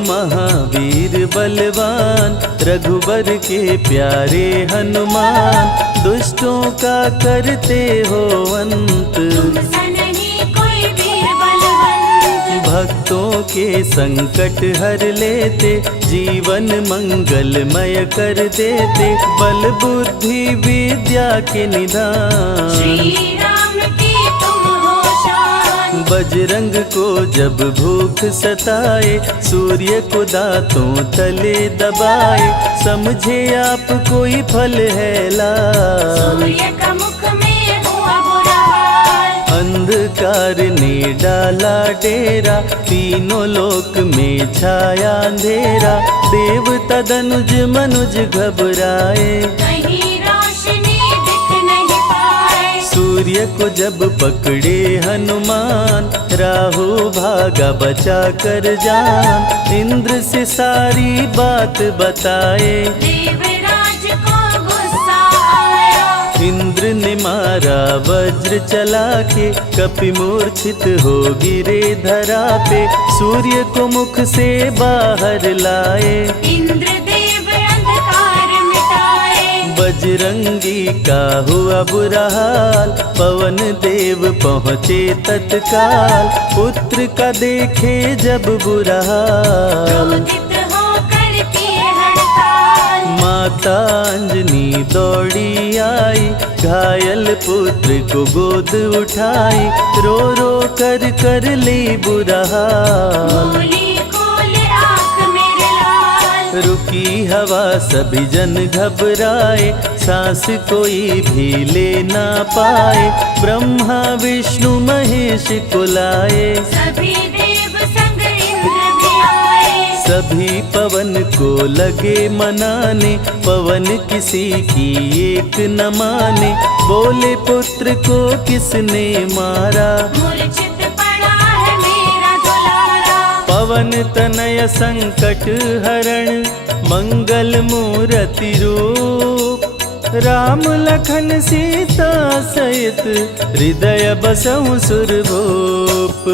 महावीर बलवान, रघुबर के प्यारे हनुमान, दुष्टों का करते हो अंत, तुमसा नहीं कोई वीर बलवंत। भक्तों के संकट हर लेते, जीवन मंगलमय कर देते, बल बुद्धि विद्या के निधान, श्री राम की तुम हो शान। बजरंग को जब भूख सताए, सूर्य को दांतों तले दबाए, समझे आप कोई फल है लाल, सूर्य का मुख में हुआ बुरा हाल। अंधकार ने डाला डेरा, तीनों लोक में छाया अंधेरा, देवता धनुज मनुज घबराए, कहीं रोशनी दिख नहीं पाए। सूर्य को जब पकड़े हनुमान, राहु भागा बचा कर जान, इंद्र से सारी बात बताए, देवराज को गुस्सा आया। इंद्र ने मारा वज्र चला के, कपि मूर्छित हो गिरे धरा पे, सूर्य को मुख से बाहर लाए, इंद्रदेव अंधकार मिटाए। बजरंगी का हुआ बुरा हाल, पवन देव पहुँचे तत्काल, पुत्र का देखे जब बुरा हाल, क्रोधित होकर किए हड़ताल। माता अंजनी दौड़ी आई, घायल पुत्र को गोद उठाई, रो रो कर ली बुरा हाल, बोली खोले आँख मेरे लाल। रुकी हवा सभी जन घबराए, सांस कोई भी ले ना पाए, ब्रह्मा विष्णु महेश को लाए, सभी देव संग इंद्र भी आए। सभी पवन को लगे मनाने, पवन किसी की एक न माने, बोले पुत्र को किसने मारा, मूर्छित पड़ा है मेरा दुलारा। पवन तनय संकट हरण, मंगल मूर्ति रूप, राम लखन सीता सहित, हृदय बसहु सुरभूप।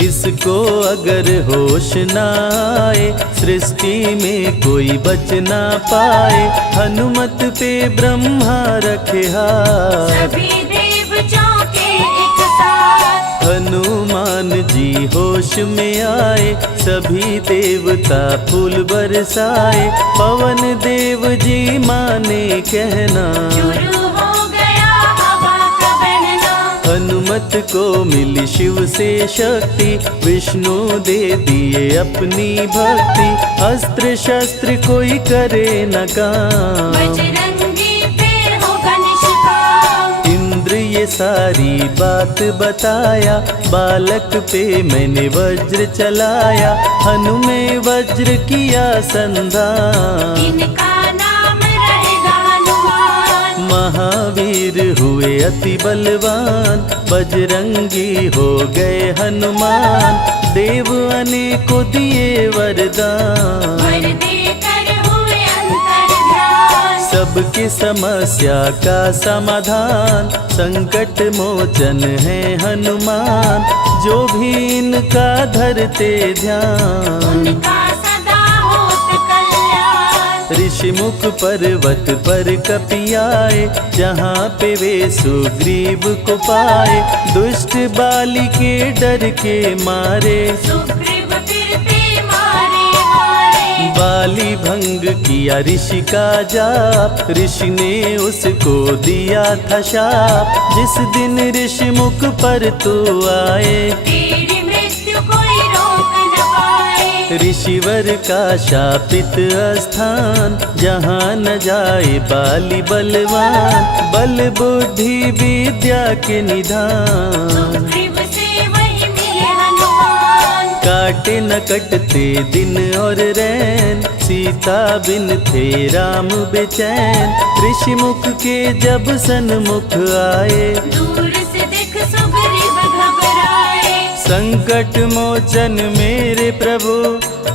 इसको अगर होश न आए, सृष्टि में कोई बच ना पाए, हनुमत पे ब्रह्मा रखे हाथ, सभी देव चौंके एक साथ। हनुमान जी होश में आए, सभी देवता फूल बरसाए, पवन देव जी माने कहना, शुरू हो गया हवा का बहना। हनुमत को मिली शिव से शक्ति, विष्णु दे दिए अपनी भक्ति, अस्त्र शस्त्र कोई करे न काम, बजरंगी पे होगा निष्काम। इंद्र ये सारी बात बताया, बालक पे मैंने वज्र चलाया, हनुमे वज्र किया संधान, इनका नाम रहेगा हनुमान। महावीर हुए अति बलवान, बजरंगी हो गए हनुमान, देव अनेको दिए वरदान, वर देकर हुए अंतर्ध्यान। सबकी समस्या का समाधान, संकट मोचन है हनुमान, जो भी इनका धरते ध्यान, उनका सदा होत कल्याण। ऋषि मुख पर्वत पर कपि आए, जहाँ पे वे सुग्रीव को पाए, दुष्ट बाली के डर के मारे, सुग्रीव फिरते मारे मारे। बाली भंग किया ऋषि का जाप, ऋषि ने उसको दिया था शाप, जिस दिन ऋषि मुख पर तू आए, तेरी मृत्यु कोई रोक न पाए। ऋषिवर का शापित स्थान, जहाँ न जाए बाली बलवान, बल बुद्धि विद्या के निधान, सुग्रीव से वही मिले हनुमान। काटे न कटते दिन और रैन, सीता बिन थे राम बेचैन, ऋषि मुख के जब सन्मुख आए, दूर से दिख सुग्रीव घबराए। संकट मोचन मेरे प्रभु,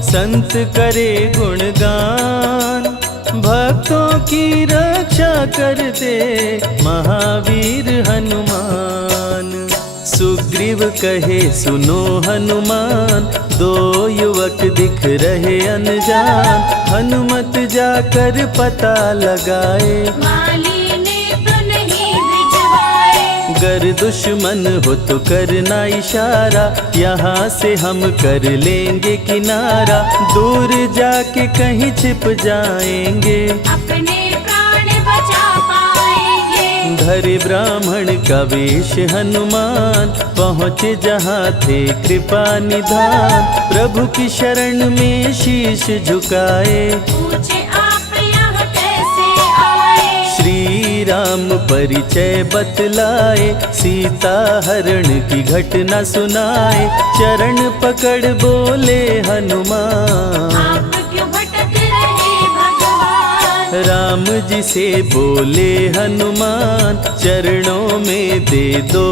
संत करे गुणगान, भक्तों की रक्षा करते महावीर हनुमान। सुग्रीव कहे सुनो हनुमान, दो युवक दिख रहे अनजान। हनुमत जाकर पता लगाए, माली ने तो नहीं भिजवाए। गर दुश्मन हो तो करना इशारा, यहाँ से हम कर लेंगे किनारा। दूर जाके कहीं छिप जाएंगे, अपने प्राण बचा पाएंगे। धरे ब्राह्मण का वेश हनुमान, पहुँचे जहाँ थे कृपा निधान। प्रभु की शरण में शीश झुकाए, पूछे आप यहाँ कैसे आए। श्री राम परिचय बतलाए, सीता हरण की घटना सुनाए। चरण पकड़ बोले हनुमान, आप क्यों भटक रहे भगवान। राम जी से बोले हनुमान, चरणों में दे दो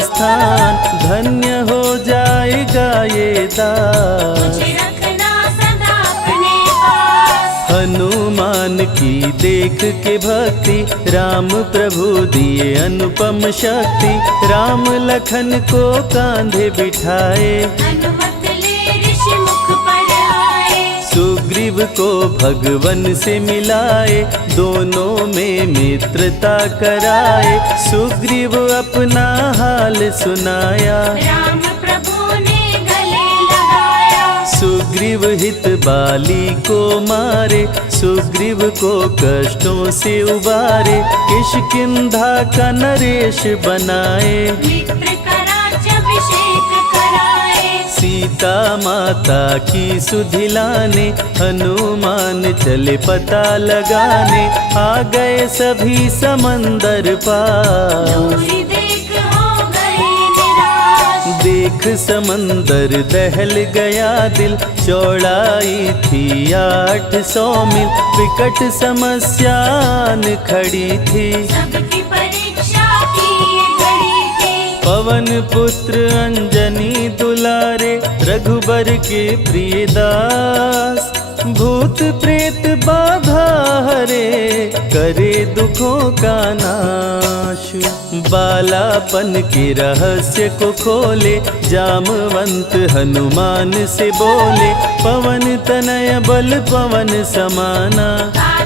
स्थान। धन्य हो जाएगा ये दास, मुझे रखना सदा अपने पास। हनुमान की देख के भक्ति, राम प्रभु दिए अनुपम शक्ति। राम लखन को कांधे बिठाए, अनुमत ले ऋषि मुख पर आए। सुग्रीव को भगवन से मिलाए, दोनों में मित्रता कराए। सुग्रीव अपना हाल सुनाया, राम प्रभु ने गले लगाया। सुग्रीव हित बाली को मारे, सुग्रीव को कष्टों से उबारे। किष्किंधा का नरेश बनाए, मित्र का राज्याभिषेक कराए। सीता माता की सुधि लाने, हनुमान चले पता लगाने। आ गए सभी समंदर पार, दूरी देख हो गए निराश। देख समंदर दहल गया दिल। चौड़ाई थी 800 मील, विकट समस्यान खड़ी थी। सबकी परीक्षा की ये घड़ी थी। पवन पुत्र अंजनी दुलारे, रघुबर के प्रिय दास। भूत प्रेत बाधा हरे, करे दुखों का नाश। बालापन के रहस्य को खोले, जामवंत हनुमान से बोले। पवन तनय बल पवन समाना,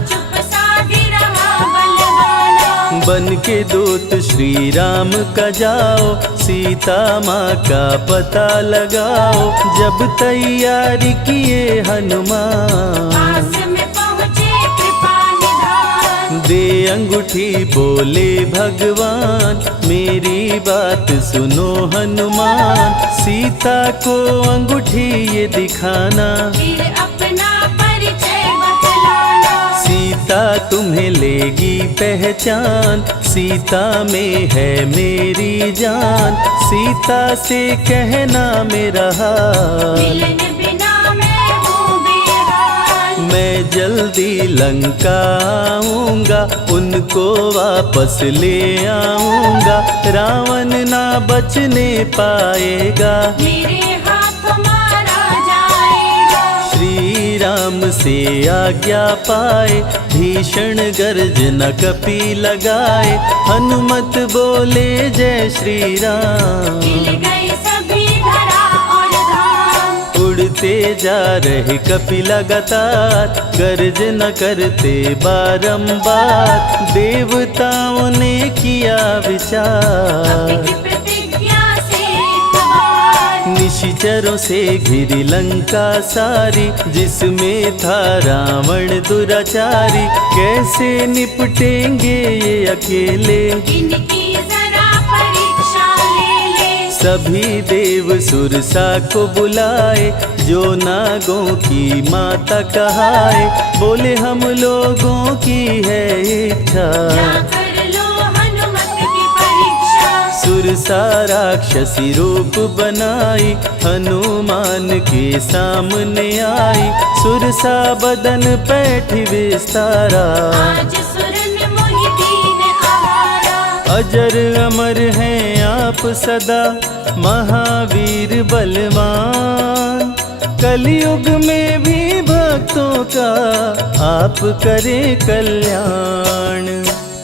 चुप साधी रहा बलवाना। बन के दूत श्री राम का जाओ, सीता माँ का पता लगाओ। जब तैयारी किए हनुमान, पास में पहुँचे कृपा निधान। दे अंगूठी बोले भगवान, मेरी बात सुनो हनुमान। सीता को अंगूठी ये दिखाना, फिर अपना परिचय बतलाना। सीता तुम्हें लेगी पहचान। सीता में है मेरी जान, सीता से कहना मेरा हाल। मिलन बिना मैं हूँ बेहाल। मैं जल्दी लंका आऊंगा, उनको वापस ले आऊंगा। रावण ना बचने पाएगा, मेरे हाथ मारा जाएगा। श्री राम से आज्ञा पाए, भीषण गर्जना कपि लगाए। हनुमत बोले जय श्री राम, मिल गए सभी धरा और धाम। उड़ते जा रहे कपि लगातार, गर्जना करते बारंबार। देवताओं ने किया विचार, की प्रतिज्ञा से इतवार। निशिचरों से घिरी लंका सारी, जिसमें था रावण दुराचारी। कैसे निपटेंगे ये अकेले, इनकी जरा परीक्षा ले ले। सभी देव सुरसा को बुलाए, जो नागों की माता कहाए। बोले हम लोगों की है इच्छा, कर लो हनुमत की परीक्षा। सुरसा राक्षसी रूप बनाई, हनुमान के सामने आई। सुरसा बदन पैठ विस्तारा, आज सुरन मोहि दीन आहारा। अजर अमर हैं आप सदा, महावीर बलवान। कलयुग में भी भक्तों का आप करें कल्याण।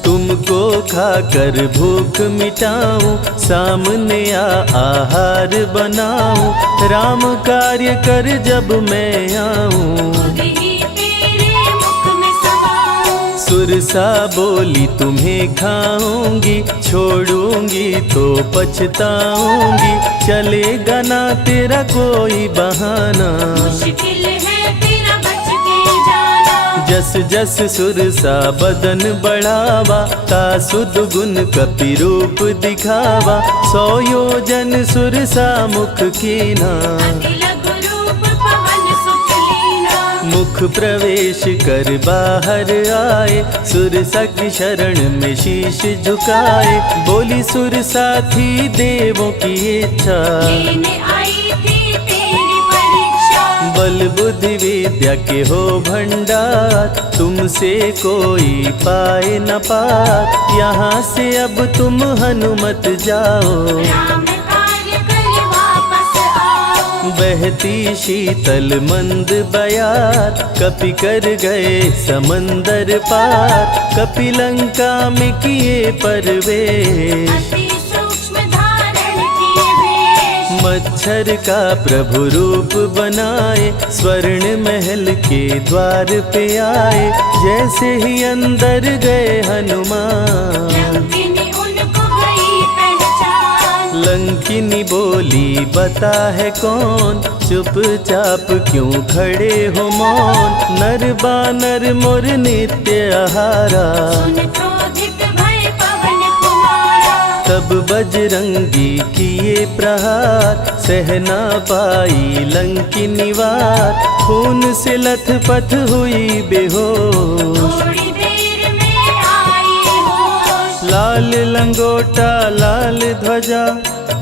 तुम तुमको खाकर भूख मिटाऊं, सामने आहार बनाऊं, राम कार्य कर जब मैं आऊं। खुद ही तेरे मुख में समाऊं। सुरसा बोली तुम्हें खाऊंगी, छोड़ूंगी तो पछताऊंगी, चलेगा ना तेरा कोई बहाना। मुश्किल है तेरा बच के जाना। जस जस सुरसा बदन बढ़ावा, तासु दुगुन कपि रूप दिखावा, 100 योजन सुरसा मुख कीना। अति लघु रूप पवन सुख लीना। मुख प्रवेश कर बाहर आए, सुरसा की शरण में शीश झुकाए, बोली सुरसा थी देवों की इच्छा, लेने आई थी तेरी परीक्षा। बल बुद्धि विद्या के हो भंडार, तुमसे कोई पाए न पार, यहाँ से अब तुम हनुमत जाओ। राम कार्य कर वापस आओ। बहती शीतल मंद बयार, कपि कर गए समंदर पार, कपि लंका में किए प्रवेश, अति सूक्ष्म धारण किए वेश। मच्छर का प्रभु रूप बनाए, स्वर्ण महल के द्वार पे आए, जैसे ही अंदर गए हनुमान। लंकिनी उनको गई पहचान। लंकिनी बोली बता है कौन, चुपचाप क्यों खड़े हो मौन, नर बानर मोर नित्य आहारा। सुन क्रोधित भय पवन कुमारा। तब बजरंगी किए प्रहार, सहना पाई लंकिनी वार, खून से लथपथ हुई बेहोश। थोड़ी देर में आई होश। लाल लंगोटा लाल ध्वजा,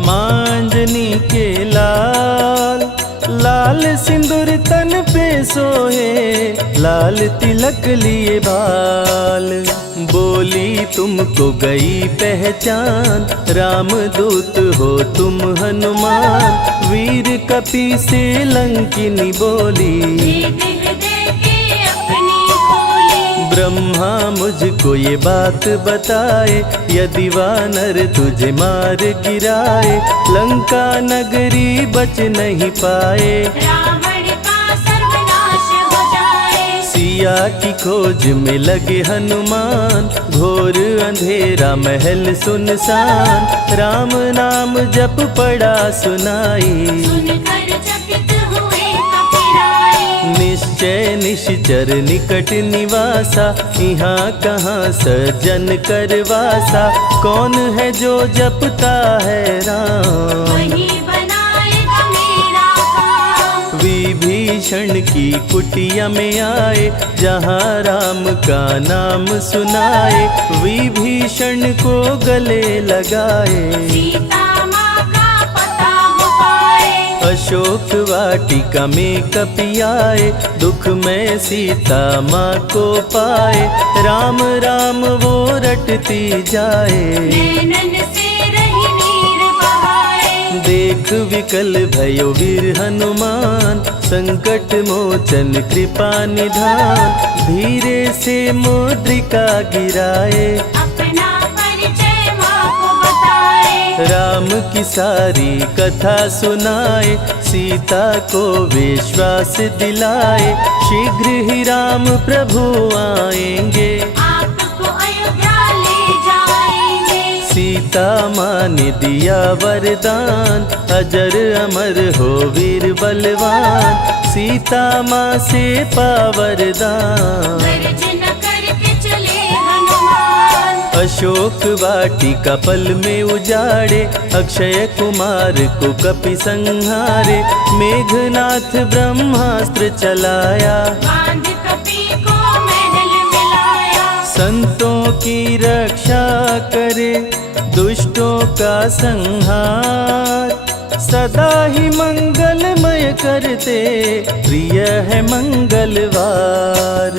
मांजनी के लाल, लाल सिंदूर तन पे सोहे, लाल तिलक लिए बाल। बोली तुमको गई पहचान, रामदूत हो तुम हनुमान, वीर कपि से लंकिनी बोली, भेद हृदय के अपनी खोली। ब्रह्मा मुझको ये बात बताए, यदि वानर तुझे मार गिराए, लंका नगरी बच नहीं पाए, रावण का सर्वनाश हो जाए। सिया की खोज में लगे हनुमान, घोर अंधेरा महल सुनसान, राम नाम जप पड़ा सुनाई, सुनकर चकित हुए कपिराए। निश्चय निश्चर निकट निवासा, यहाँ कहाँ सज्जन करवासा, कौन है जो जपता है राम, वही बनाएगा मेरा काम। विभीषण की कुटिया में आए, जहाँ राम का नाम सुनाए, विभीषण को गले लगाए, सीता माँ का पता हो पाए। अशोक वाटिका में कपि आए, दुख में सीता माँ को पाए, राम राम वो रटती जाए, नैनन से रही नीर बहाए। देख विकल भयो वीर हनुमान, संकट मोचन कृपा निधान, धीरे से मुद्रिका गिराए, अपना परिचय माँ को बताए। राम की सारी कथा सुनाए, सीता को विश्वास दिलाए, शीघ्र ही राम प्रभु आएंगे, आपको अयोध्या ले जाएंगे। सीता माँ ने दिया वरदान, अजर अमर हो वीर बलवान, सीता माँ से पा वरदान। गर्जना करके चले हनुमान। अशोक वाटिका पल में उजाड़े, अक्षय कुमार को कपि संहारे, मेघनाथ ब्रह्मास्त्र चलाया, बांध कपि को महल मिलाया। संतों की रक्षा करे, दुष्टों का संहार, सदा ही मंगलमय करते, प्रिय है मंगलवार।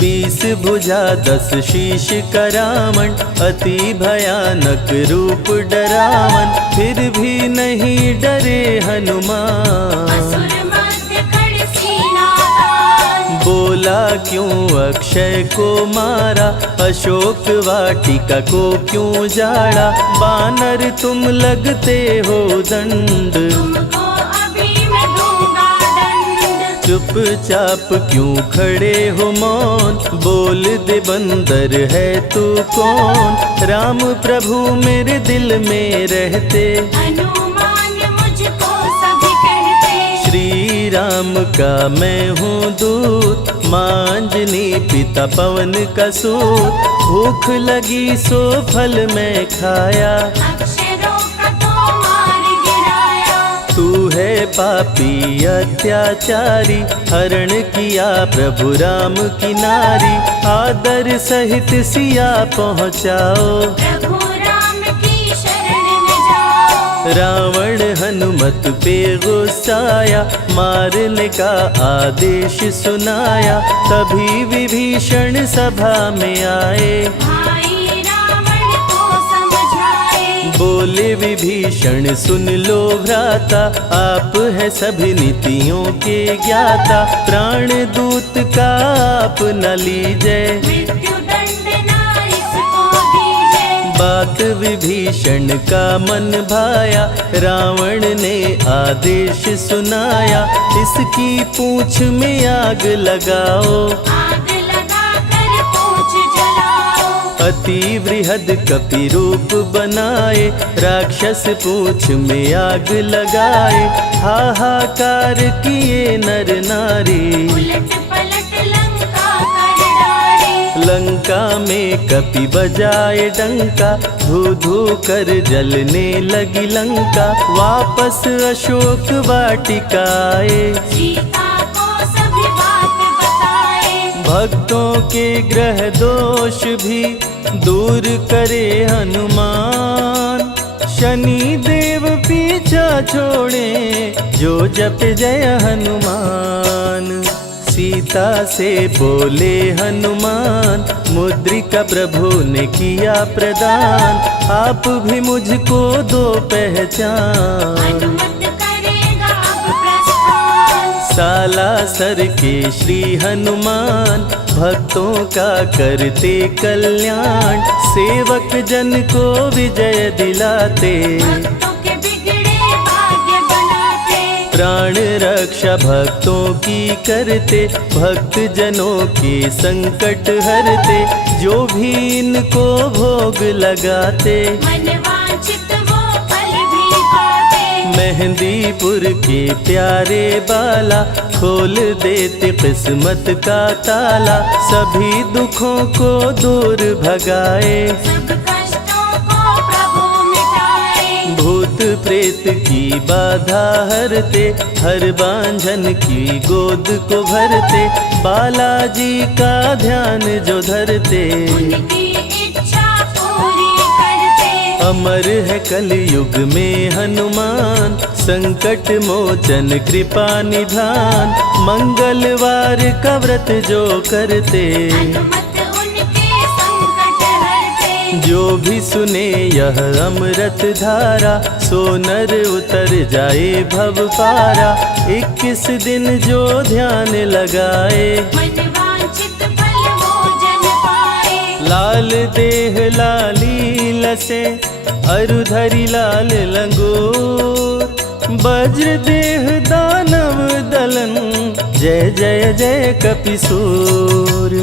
20 भुजा 10 शीश करामण, अति भयानक रूप डरावन, फिर भी नहीं डरे हनुमान। असुर मध्य खड़ सीना तान। बोल बोला क्यों अक्षय को मारा, अशोक वाटिका को क्यों जाड़ा, बानर तुम लगते हो दंड, तुमको अभी मैं दूंगा दंड। चुपचाप क्यों खड़े हो मौन, बोल दे बंदर है तू कौन, राम प्रभु मेरे दिल में रहते, हनुमान मुझको सभी कहते। श्री राम का मैं हूँ दूत, मांजनी पिता पवन का सूत, भूख लगी सो फल मैं खाया, अक्षरों का तो मार गिराया। तू है पापी अत्याचारी, हरण किया प्रभु राम की नारी, आदर सहित सिया पहुँचाओ, प्रभु राम की शरण में जाओ। रावण हनुमत पे गुस्साया, मारने का आदेश सुनाया, तभी विभीषण सभा में आए, भाई रावण को समझाए। बोले विभीषण सुन लो भ्राता, आप है सभी नीतियों के ज्ञाता, प्राण दूत का आप न लीजिए, मृत्यु दंड ना इसको दीजिए। बात विभीषण का मन भाया, रावण ने आदेश सुनाया, इसकी पूंछ में आग लगाओ, आग लगा कर पूछ जलाओ। अति वृहद कपि रूप बनाए, राक्षस पूंछ में आग लगाए, हाहाकार किए नर नारी, उलट पलट लंका कर डाले। लंका में कपि बजाए डंका, धू धू कर जलने लगी लंका, वापस अशोक वाटिका आए, सीता को सभी बात बताए। भक्तों के ग्रह दोष भी दूर करे हनुमान, शनि देव पीछा छोड़े जो जप जय हनुमान। सीता से बोले हनुमान, मुद्रिका प्रभु ने किया प्रदान, आप भी मुझको दो पहचान, अनुमत करेगा अब प्रस्थान। सालासर के श्री हनुमान, भक्तों का करते कल्याण, सेवक जन को विजय दिलाते, भक्तों के बिगड़े भाग्य बनाते। प्राण रक्षा भक्तों की करते, भक्त जनों के संकट हरते, जो भी इनको भोग लगाते, मनवांछित वो फल भी पाते। मेहंदीपुर के प्यारे बाला, खोल देते किस्मत का ताला, सभी दुखों को दूर भगाए, सब कष्टों को प्रभु मिटाए। भूत प्रेत की बाधा हरते, हर बांझन की गोद को भरते, बालाजी का ध्यान जो धरते, उनकी इच्छा पूरी करते। अमर है कलयुग में हनुमान, संकट मोचन कृपा निधान, मंगलवार का व्रत जो करते, हनुमत उनके संकट हरते। जो भी सुने यह अमृत धारा, सो नर उतर जाए भव पारा, 21 दिन जो ध्यान लगाए, मनवांछित फल वो जन पाए। लाल देह लाली लसे, अरुधरी लाल लंगोर, वज्र देह दानव दलन, जय जय जय कपिसूर।